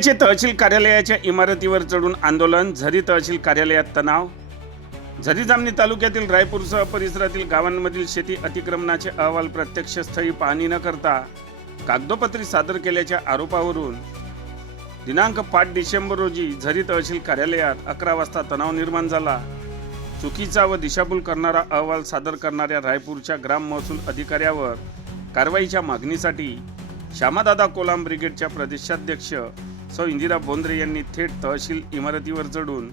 झरीचे तहसील कार्यालयाच्या इमारतीवर चढून आंदोलन, झरी तहसील कार्यालयात तणाव। झरी जामणी तालुक्यातील रायपूरसह परिसरातील गावांमधील शेती अतिक्रमणाचे अहवाल प्रत्यक्षस्थळी पाहणी न करता कागदोपत्री सादर केल्याच्या आरोपावरून दिनांक 5 डिसेंबर रोजी झरी तहसील कार्यालयात 11 वाजता तणाव निर्माण झाला। चुकीचा व दिशाभूल करणारा अहवाल सादर करणाऱ्या रायपूरच्या ग्राम महसूल अधिकाऱ्यावर कारवाईच्या मागणीसाठी श्यामादादा कोलाम ब्रिगेडच्या प्रदेशाध्यक्ष सौ इंदिरा बोंद्रे यांनी थेट तहसील इमारतीवर चढून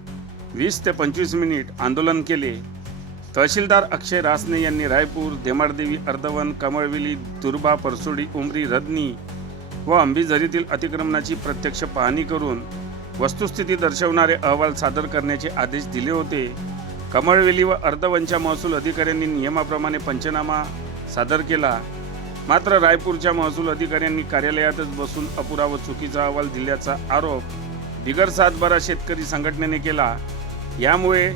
20 ते 25 मिनिट आंदोलन केले। तहसीलदार अक्षय रासने यांनी रायपूर, देमाडदेवी, अर्धवन, कमळवेली, दुर्बा, परसोडी, उमरी, रदनी व अंबीझरीतील अतिक्रमणाची प्रत्यक्ष पाहणी करून वस्तुस्थिती दर्शवणारे अहवाल सादर करण्याचे आदेश दिले होते। कमळवेली व अर्धवनच्या महसूल अधिकाऱ्यांनी नियमाप्रमाणे पंचनामा सादर केला, मात्र रायपूरच्या महसूल अधिकाऱ्यांनी कार्यालयातच बसून अपुरा व चुकीचा अहवाल दिल्याचा आरोप बिगर सातबारा शेतकरी संघटनेने केला। यामुळे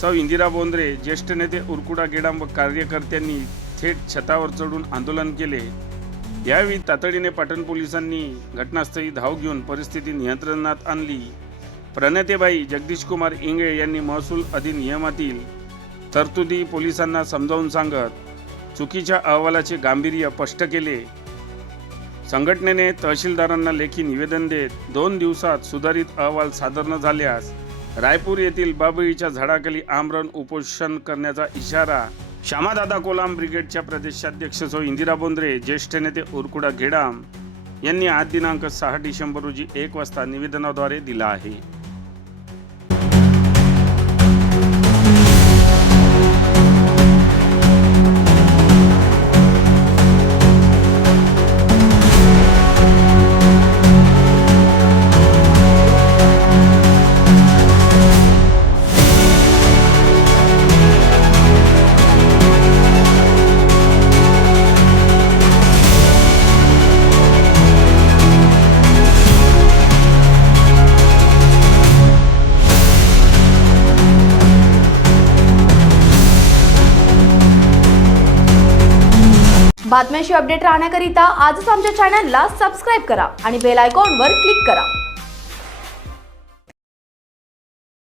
सौ इंदिरा बोंद्रे, ज्येष्ठ नेते उरकुडा गेडाम व कार्यकर्त्यांनी थेट छतावर चढून आंदोलन केले। यावेळी तातडीने पाटण पोलिसांनी घटनास्थळी धाव घेऊन परिस्थिती नियंत्रणात आणली। प्रणतेबाई जगदीश कुमार इंगळे यांनी महसूल अधिनियमातील तरतुदी पोलिसांना समजावून सांगत चुकीच्या अहवालाचे गांभीर्य स्पष्ट केले। संघटनेने तहसीलदारांना लेखी निवेदन देत 2 दिवसात सुधारित अहवाल सादर न झाल्यास रायपूर येथील बाबळीच्या झाडाखाली आमरण उपोषण करण्याचा इशारा श्यामादादा कोलाम ब्रिगेडच्या प्रदेशाध्यक्ष सौ इंदिरा बोंद्रे, ज्येष्ठ नेते उरकुडा गेडाम यांनी आज दिनांक 6 डिसेंबर रोजी 1 वाजता निवेदनाद्वारे दिला आहे। बातम्यांशी अपडेट राहण्याकरिता आजच आमच्या चॅनलला सबस्क्राईब करा आणि बेल आयकॉनवर क्लिक करा।